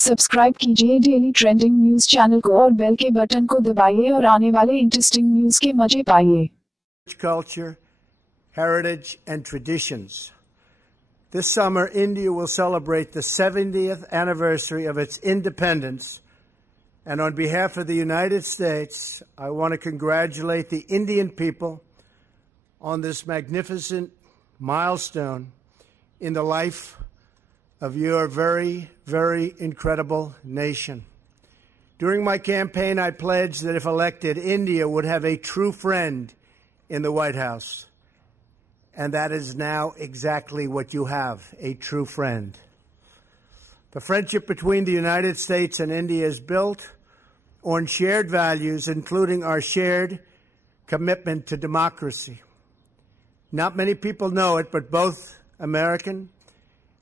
Subscribe कीजिए daily trending news channel को और बेल के बटन को दबाइए और आने वाले इंटरेस्टिंग न्यूज के मजे पाइए। Culture, heritage, and traditions. This summer, India will celebrate the 70th anniversary of its independence. And on behalf of the United States, I want to congratulate the Indian people on this magnificent milestone in the life of your very, very incredible nation. During my campaign, I pledged that if elected, India would have a true friend in the White House. And that is now exactly what you have, a true friend. The friendship between the United States and India is built on shared values, including our shared commitment to democracy. Not many people know it, but both American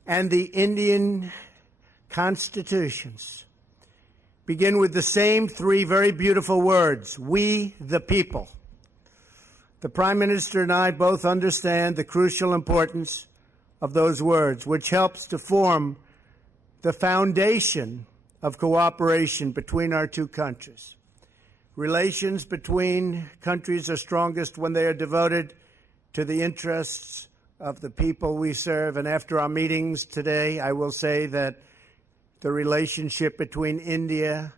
and the Indian constitutions begin with the same three very beautiful words: we the people. The Prime Minister and I both understand the crucial importance of those words, which helps to form the foundation of cooperation between our two countries. Relations between countries are strongest when they are devoted to the interests of the people we serve. And after our meetings today, I will say that the relationship between India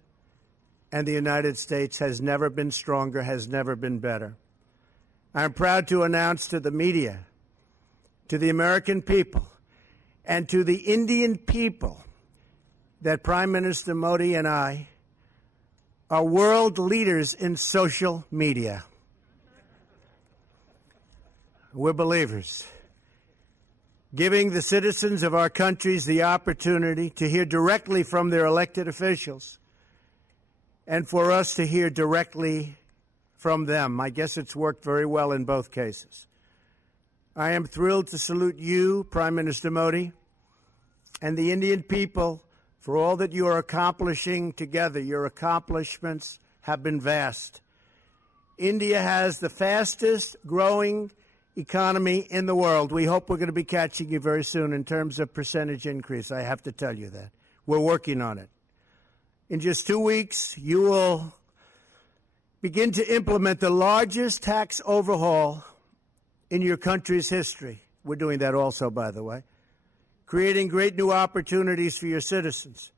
and the United States has never been stronger, has never been better. I'm proud to announce to the media, to the American people, and to the Indian people that Prime Minister Modi and I are world leaders in social media. We're believers, giving the citizens of our countries the opportunity to hear directly from their elected officials and for us to hear directly from them. I guess it's worked very well in both cases. I am thrilled to salute you, Prime Minister Modi, and the Indian people for all that you are accomplishing together. Your accomplishments have been vast. India has the fastest growing economy in the world. We hope we're going to be catching you very soon in terms of percentage increase. I have to tell you that. We're working on it. In just 2 weeks, you will begin to implement the largest tax overhaul in your country's history. We're doing that also, by the way, creating great new opportunities for your citizens.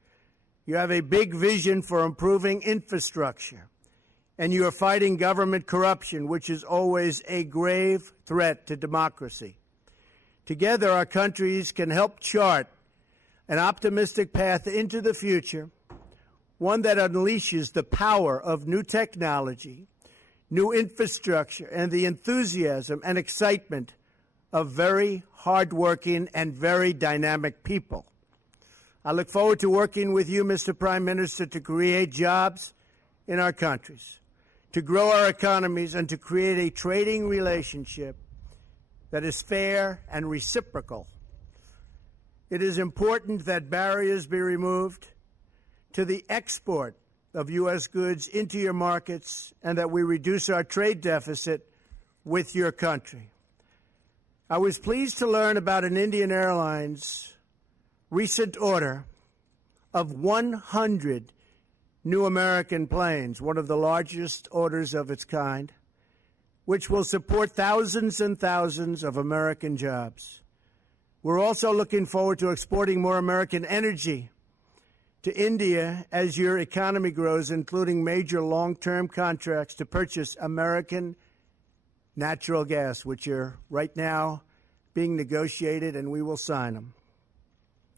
You have a big vision for improving infrastructure, and you are fighting government corruption, which is always a grave threat to democracy. Together, our countries can help chart an optimistic path into the future, one that unleashes the power of new technology, new infrastructure, and the enthusiasm and excitement of very hardworking and very dynamic people. I look forward to working with you, Mr. Prime Minister, to create jobs in our countries, to grow our economies, and to create a trading relationship that is fair and reciprocal. It is important that barriers be removed to the export of U.S. goods into your markets and that we reduce our trade deficit with your country. I was pleased to learn about an Indian Airlines recent order of 100 new American planes, one of the largest orders of its kind, which will support thousands and thousands of American jobs. We're also looking forward to exporting more American energy to India as your economy grows, including major long-term contracts to purchase American natural gas, which are right now being negotiated, and we will sign them,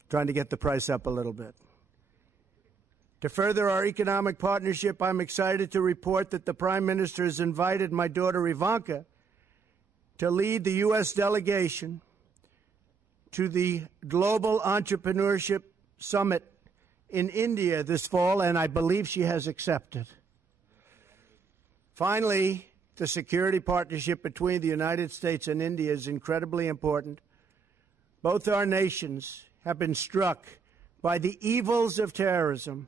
trying to get the price up a little bit. To further our economic partnership, I'm excited to report that the Prime Minister has invited my daughter Ivanka to lead the U.S. delegation to the Global Entrepreneurship Summit in India this fall, and I believe she has accepted. Finally, the security partnership between the United States and India is incredibly important. Both our nations have been struck by the evils of terrorism,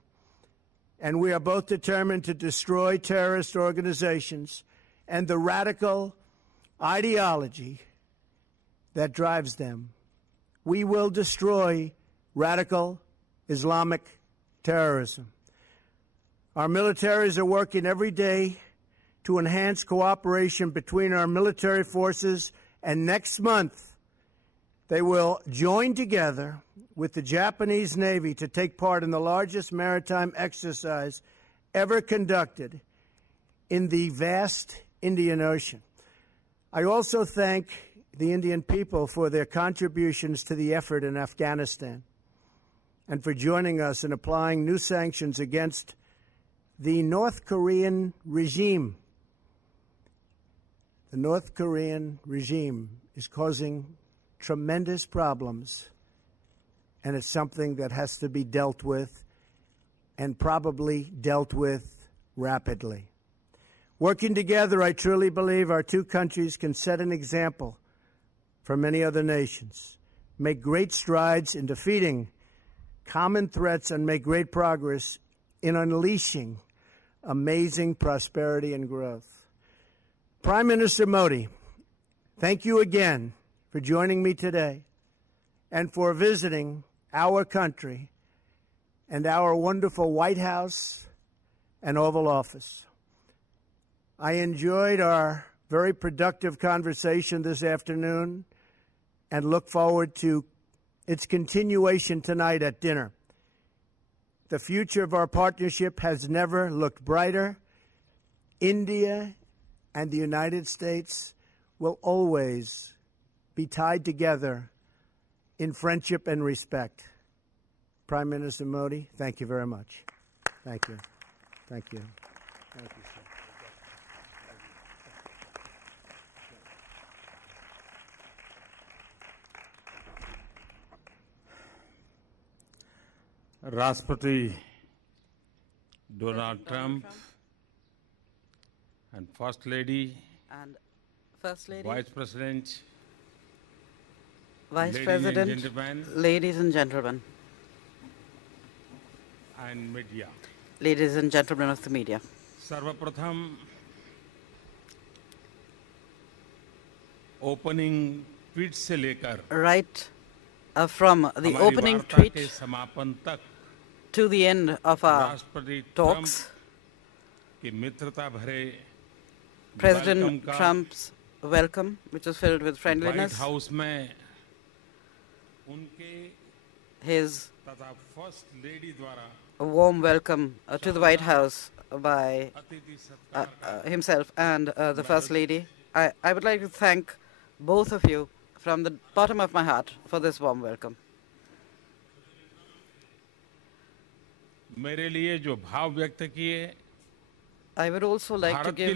and we are both determined to destroy terrorist organizations and the radical ideology that drives them. We will destroy radical Islamic terrorism. Our militaries are working every day to enhance cooperation between our military forces, and next month they will join together with the Japanese Navy to take part in the largest maritime exercise ever conducted in the vast Indian Ocean. I also thank the Indian people for their contributions to the effort in Afghanistan and for joining us in applying new sanctions against the North Korean regime. The North Korean regime is causing tremendous problems, and it's something that has to be dealt with, and probably dealt with rapidly. Working together, I truly believe our two countries can set an example for many other nations, make great strides in defeating common threats, and make great progress in unleashing amazing prosperity and growth. Prime Minister Modi, thank you again for joining me today and for visiting our country and our wonderful White House and Oval Office. I enjoyed our very productive conversation this afternoon and look forward to its continuation tonight at dinner. The future of our partnership has never looked brighter. India and the United States will always be tied together in friendship and respect. Prime Minister Modi, thank you very much. Thank you. Thank you. Thank you, sir. राष्ट्रपति Donald Trump and First Lady, Vice President, ladies and gentlemen, and media. Ladies and gentlemen of the media. सर्वप्रथम opening tweet से लेकर right from the opening tweet to the end of our talks, President Trump's welcome, which was filled with friendliness, his warm welcome to the White House by himself and the First Lady. I would like to thank both of you from the bottom of my heart for this warm welcome. मेरे लिए जो भाव व्यक्त किए, I would also like to give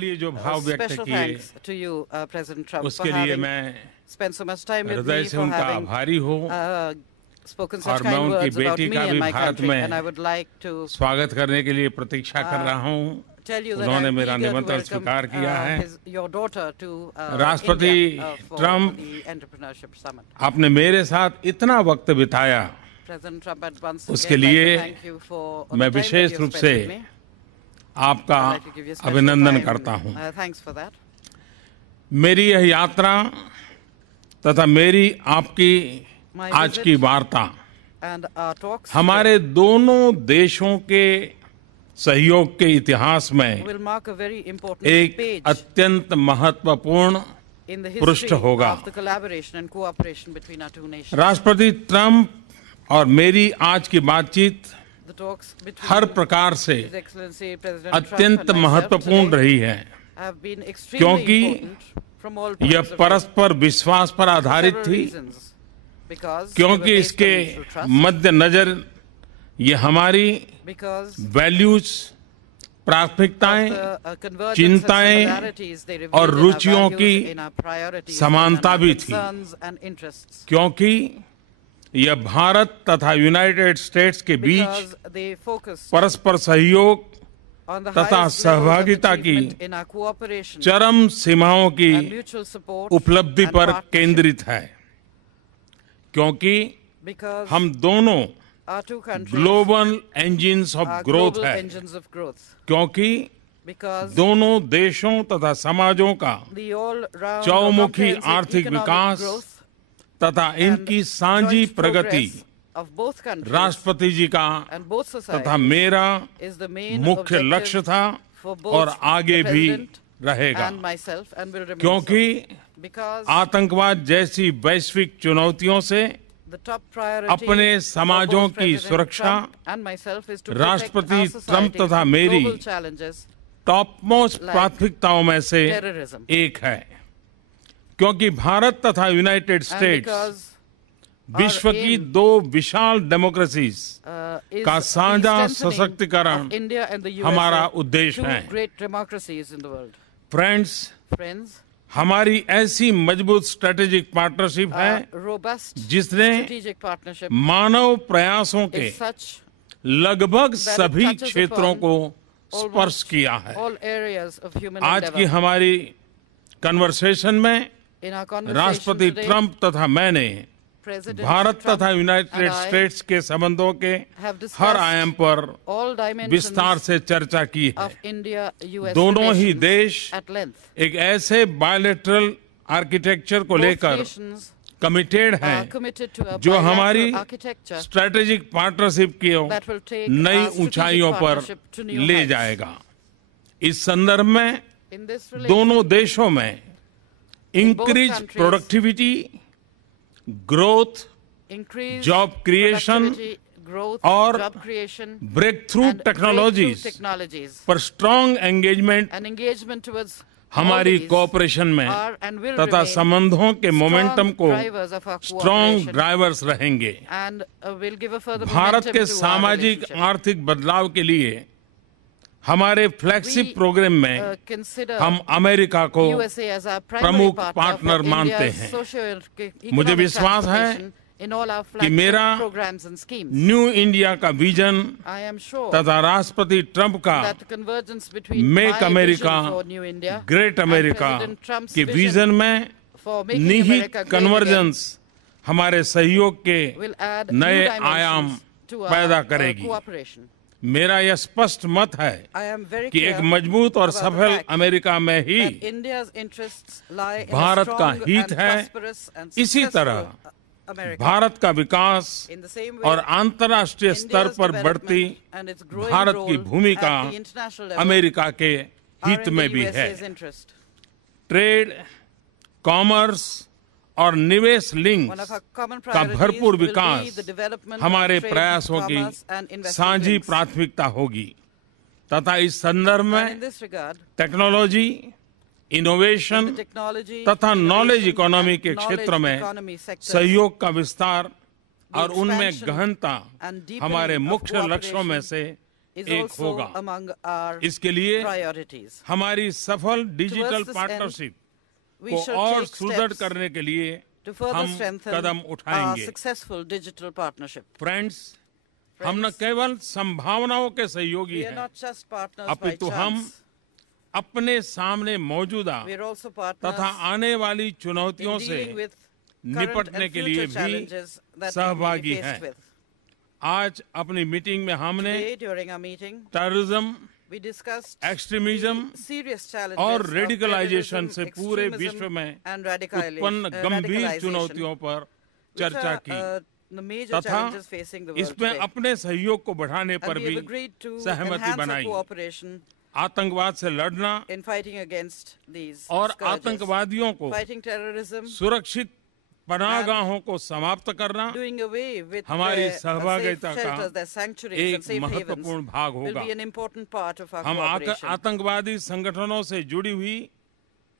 special thanks to you, President Trump, for having spent so much time with me, for having spoken such kind words about me and my country, and I would like to स्वागत करने के लिए प्रतीक्षा कर रहा हूं. tell you that I'm eager to welcome your daughter to India for the Entrepreneurship Summit. आपने मेरे साथ इतना वक्त बिताया, President Trump had once उसके again लिए like to thank you for मैं विशेष रूप से आपका अभिनंदन करता हूं. Thanks for that. मेरी यह यात्रा तथा मेरी आपकी आज की वार्ता And our talks हमारे दोनों देशों के सहयोग के इतिहास में will mark a very important एक page अत्यंत महत्वपूर्ण in the पृष्ठ history होगा. of the collaboration and cooperation between our two nations. राष्ट्रपति ट्रंप और मेरी आज की बातचीत The talks between हर प्रकार से His Excellency President Trump अत्यंत and myself महत्वपूर्ण today रही है, have been extremely क्योंकि important from all points यह of view. परस्पर विश्वास पर आधारित Several थी, reasons. Because क्योंकि they were based इसके on mutual trust, मद्देनजर ये हमारी because वैल्यूज, प्राथमिकताएं, the convergence and चिंताएं similarities they revealed और in our रुचियों values, की in our priorities, समानता and in भी our थी. concerns and interests. क्योंकि यह भारत तथा यूनाइटेड स्टेट्स के बीच Because they focus परस्पर सहयोग on the तथा highest levels of सहभागिता की achievement in our cooperation चरम सीमाओं की and mutual support उपलब्धि and पर partnership. केंद्रित है, क्योंकि Because हम दोनों our two countries global engines of are growth global है, engines of growth. क्योंकि Because दोनों देशों तथा समाजों का the all-round चौमुखी comprehensive आर्थिक economic विकास growth तथा इनकी and साझी joint Pragati progress of both countries राष्ट्रपति जी का and both societies तथा मेरा is the main मुख्य objective लक्ष्य था for both और आगे the भी President रहेगा, and myself and will remain क्योंकि so. Because आतंकवाद जैसी वैश्विक चुनौतियों से the top priority अपने for समाजों both की President सुरक्षा Trump and myself is to protect राष्ट्रपति our ट्रंप societies तथा from मेरी global challenges top most like प्राथमिकताओं में से terrorism. एक है, क्योंकि भारत तथा यूनाइटेड And स्टेट्स because विश्व our की aim, दो विशाल डेमोक्रेसीज is का the साझा strengthening सशक्तिकरण of India and the हमारा USA, उद्देश्य two है। great democracies in the world. Friends, Friends, हमारी ऐसी मजबूत स्ट्रेटेजिक पार्टनरशिप है a robust जिसने strategic partnership मानव प्रयासों के is such लगभग that it सभी touches क्षेत्रों upon को स्पर्श almost किया है। all areas of human आज की endeavor. हमारी कन्वर्सेशन में In our conversation राष्ट्रपति today, ट्रंप तथा मैंने President भारत Trump तथा and यूनाइटेड I स्टेट्स के संबंधों के have discussed हर आयाम पर all dimensions विस्तार से चर्चा की है। of India-US दोनों ही relations देश at length. एक ऐसे बायलैटरल आर्किटेक्चर को Both लेकर nations कमिटेड are हैं committed to a जो हमारी bilateral architecture स्ट्रेटेजिक पार्टनरशिप की that will take नई our strategic ऊंचाइयों पर partnership to new ले heights. जाएगा। इस संदर्भ में In this दोनों देशों में increase countries, productivity, growth, increase job creation productivity, growth, और job creation, breakthrough and breakthrough technologies technologies पर strong engagement and engagement towards हमारी all these कोऑपरेशन में are and will तथा remain संबंधों के मोमेंटम strong को drivers of our strong cooperation drivers रहेंगे। and will give a further Bharat momentum के to our सामाजिक relationship. आर्थिक बदलाव के लिए हमारे फ्लैगशिप We, प्रोग्राम में consider हम अमेरिका को USA as our primary प्रमुख partner पार्टनर for मानते India's हैं। socio-economic मुझे विश्वास है transformation in all our कि flagship मेरा programs and schemes. New India का विजन I am sure तथा राष्ट्रपति ट्रंप का that the convergence between make my America vision for New India great and America President Trump's के vision vision में for making निहित America great again convergence हमारे सहयोग के will add नए new dimensions आयाम to पैदा our करेगी। cooperation. मेरा यह स्पष्ट मत है I am very कि clear एक मजबूत और about the सफल fact अमेरिका में ही that India's interests lie in a Bharat का strong हित and है। prosperous and इसी successful तरह America. भारत का विकास In the same way, और अंतर्राष्ट्रीय स्तर India's पर बढ़ती development and its growing Bharat की role भूमिका at the international level America के are हित in में the भी है। USA's interest. ट्रेड, कॉमर्स और निवेश link One of our common का priorities भरपूर will be Vikas the development हमारे of trade, प्रयासों की commerce and investment साझी links. प्राथमिकता होगी तथा इस संदर्भ And in में this regard, technology, in innovation the technology, तथा नॉलेज innovation इकोनॉमी and के knowledge क्षेत्र में economy sectors, सहयोग का विस्तार the और उनमें expansion गहनता and deepening हमारे of मुख्य लक्ष्यों में से is एक also होगा। among our इसके लिए priorities. हमारी सफल digital Towards this end, partnership We को shall और take सुदृढ़ steps करने के लिए to further हम strengthen कदम our उठाएंगे। successful digital partnership. फ्रेंड्स, हम न केवल संभावनाओं के सहयोगी We are हैं, not just partners by अपितु हम chance. अपने सामने मौजूदा We are also partners तथा आने वाली in चुनौतियों से dealing with current निपटने and के लिए future भी challenges that we may be सहभागी faced हैं। with. आज अपनी मीटिंग में हमने Today, during our meeting, terrorism, we discussed extremism the serious challenges और of रेडिकलाइजेशन terrorism, से पूरे extremism विश्व में and उत्पन्न गंभीर radicalization, चुनौतियों पर which चर्चा are, की the major तथा challenges facing the world इसमें today. अपने सहयोग को बढ़ाने And पर we भी have agreed to सहमति enhance our बनाई। cooperation आतंकवाद से लड़ना in fighting against these और scourges, आतंकवादियों को fighting terrorism, सुरक्षित पनाहगाहों को समाप्त करना doing away with हमारी their सहभागिता safe का shelters, their sanctuaries एक and safe havens महत्वपूर्ण भाग will होगा। be an important part of our हम cooperation. आतंकवादी संगठनों से जुड़ी हुई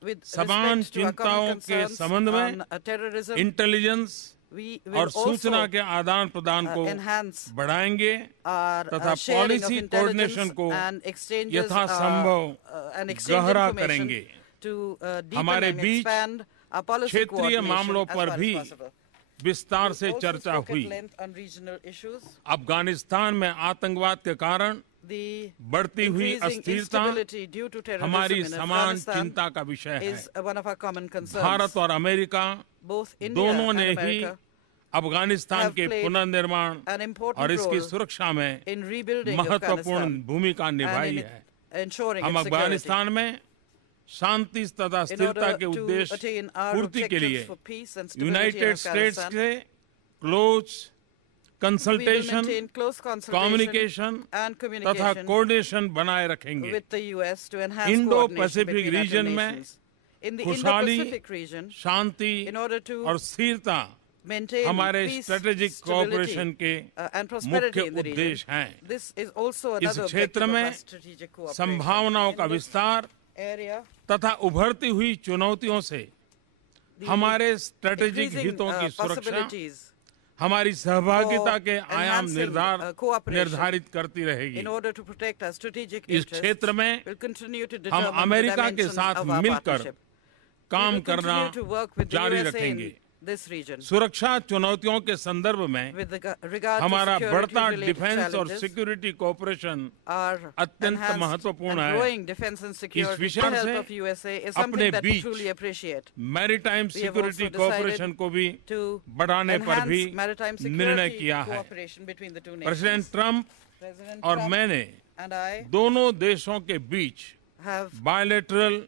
With समान respect to our common चिंताओं के concerns संबंध में on terrorism, इंटेलिजेंस we और will सूचना also के आदान प्रदान को enhance बढ़ाएंगे our तथा sharing of policy intelligence coordination को and exchanges यथासंभव and exchange गहरा information करेंगे। to deepen हमारे and beach expand our policy क्षेत्रीय coordination मामलों as पर far भी as possible. विस्तार से We also चर्चा spoke at हुई। length on regional issues. Afghanistan में आतंकवाद के कारण The बढ़ती हुई increasing अस्थिरता instability due to terrorism हमारी in समान Afghanistan चिंता का विषय है। is one of our common concerns. Bharat और अमेरिका Both India दोनों and ने ही America अफगानिस्तान have के played पुनर्निर्माण an important और इसकी role सुरक्षा में in rebuilding महत्वपूर्ण Afghanistan भूमिका and निभाई in है। ensuring हम its security. अफगानिस्तान में शांति तथा In स्थिरता order के to उद्देश्य attain our पूर्ति के objectives लिए for peace and stability in United States Afghanistan, के close consultation, maintain close consultation communication and तथा communication कोऑर्डिनेशन बनाए रखेंगे। with the US to enhance Indo coordination Pacific between region NATO में nations. In the खुशहाली, Indo-Pacific region, Shanti in order to और स्थिरता maintain हमारे peace, strategic stability, cooperation के and prosperity मुख्य in the region. उद्देश्य हैं। This is also इस another क्षेत्र objective of में our strategic cooperation. संभावनाओं का In this विस्तार area, तथा उभरती हुई चुनौतियों से the हमारे स्ट्रेटेजिक increasing, हितों की सुरक्षा possibilities हमारी सहभागिता के for आयाम enhancing, cooperation निर्धारित करती रहेगी। in order to protect our strategic इस interests, क्षेत्र में will continue to हम determine the अमेरिका के dimensions साथ of our मिलकर partnership. We काम will करना continue to work with the जारी USA रखेंगे। in this region. सुरक्षा चुनौतियों के संदर्भ में With regard to हमारा बढ़ता security-related डिफेंस और challenges, सिक्योरिटी कोऑपरेशन our अत्यंत enhanced महत्वपूर्ण and है। growing defense and security विचार with the help से of USA is अपने something that we beach truly appreciate. Maritime We have security also cooperation decided को भी to बढ़ाने पर भी enhance maritime निर्णय security किया है। cooperation between the two president nations. Trump President और Trump मैंने and I दोनों देशों के बीच have bilateral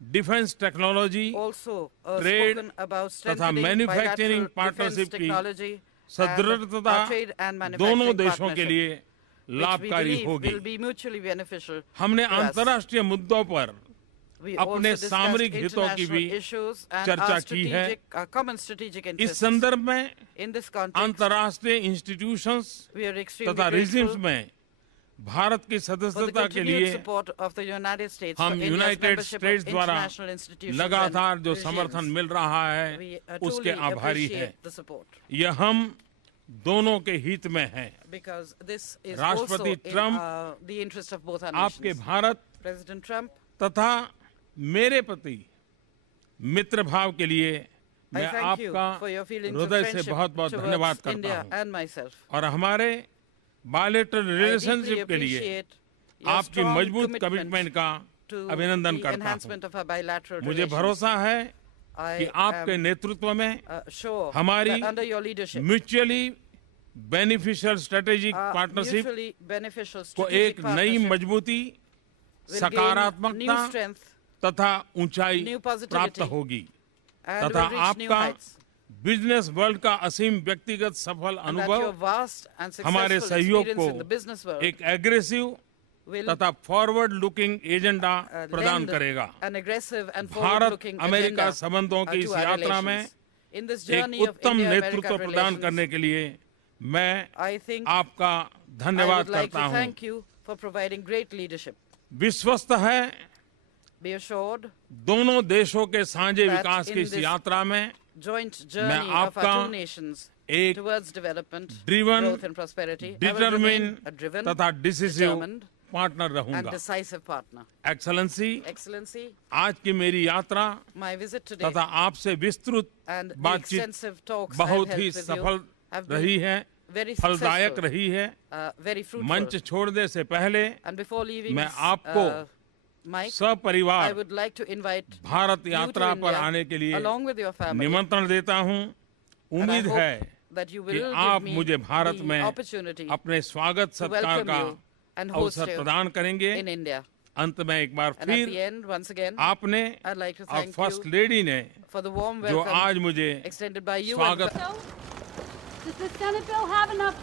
defence technology also trade spoken about तथा strengthening manufacturing bilateral partnership defense की technology and सदृढ़ता our trade and दोनों manufacturing देशों के partnership, लिए which we लाभकारी believe होगी। will be mutually beneficial हमने to us. अंतर्राष्ट्रीय मुद्दों पर We अपने also सामरिक discussed हितों की भी international issues and चर्चा our की है। our common strategic इस interests. संदर्भ में In this context, अंतर्राष्ट्रीय इंस्टीट्यूशंस we are extremely तथा रिजिम्स grateful में भारत की for the सदस्यता के continued लिए support of the United States हम for India's United membership states of द्वारा international institutions लगातार and जो regimes. समर्थन मिल रहा है We उसके truly आभारी हैं। appreciate the support यह हम दोनों के हित में है। because this is राष्ट्रपति also in Trump the interest of both our आपके nations. भारत President Trump, तथा मेरे प्रति मित्र भाव के लिए I मैं thank you आपका for your feelings of हृदय से friendship बहुत बहुत धन्यवाद towards करता India हूँ and myself. और हमारे बायलैटरल I deeply रिलेशनशिप के लिए appreciate your आपकी strong मजबूत commitment कमिटमेंट का to अभिनंदन the करता हूँ। enhancement of our bilateral मुझे relations. भरोसा है I कि आपके am नेतृत्व में sure हमारी that under your leadership, mutually beneficial strategic partnership mutually beneficial को strategic एक नई partnership मजबूती, will gain सकारात्मकता new strength तथा ऊंचाई new positivity प्राप्त होगी and तथा will reach new आपका heights. बिजनेस वर्ल्ड का असीम व्यक्तिगत सफल And that your अनुभव vast and हमारे successful सहयोग experience को in the business world एक एग्रेसिव will तथा फॉरवर्ड लुकिंग एजेंडा प्रदान lend करेगा। an aggressive and Bharat forward-looking America agenda संबंधों की to इस our यात्रा में relations. In this एक journey of उत्तम India-America नेतृत्व प्रदान relations, करने के लिए मैं I think आपका I धन्यवाद would like करता to हूँ। thank you for providing great leadership. विश्वस्त है Be assured, दोनों देशों के साझे that विकास की in इस this यात्रा में joint journey of आपका our two nations एक towards development, driven, growth and prosperity, I will remain determine a driven, तथा डिसिसिव determined पार्टनर and रहूंगा। decisive partner. एक्सेलेंसी, Excellency, आज की मेरी यात्रा my visit today तथा आपसे विस्तृत and the बातचीत extensive talks I've बहुत held ही with you सफल have रही been है, very फलदायक successful, रही है। very fruitful. मंच छोड़ने से पहले And before leaving मैं this, आपको Mike, I सपरिवार would like to invite Bharat you यात्रा to पर India आने के लिए along with your family. निमंत्रण देता हूँ। And I उम्मीद hope है that you कि will आप give me मुझे भारत the में opportunity अपने स्वागत to सत्कार welcome का you and host अवसर you प्रदान करेंगे। in India. अंत में एक बार And at the फिर end, once again, आपने I'd like to और thank फर्स्ट you लेडी ने for the warm जो welcome आज मुझे extended by you. स्वागत And Does the Senate bill have enough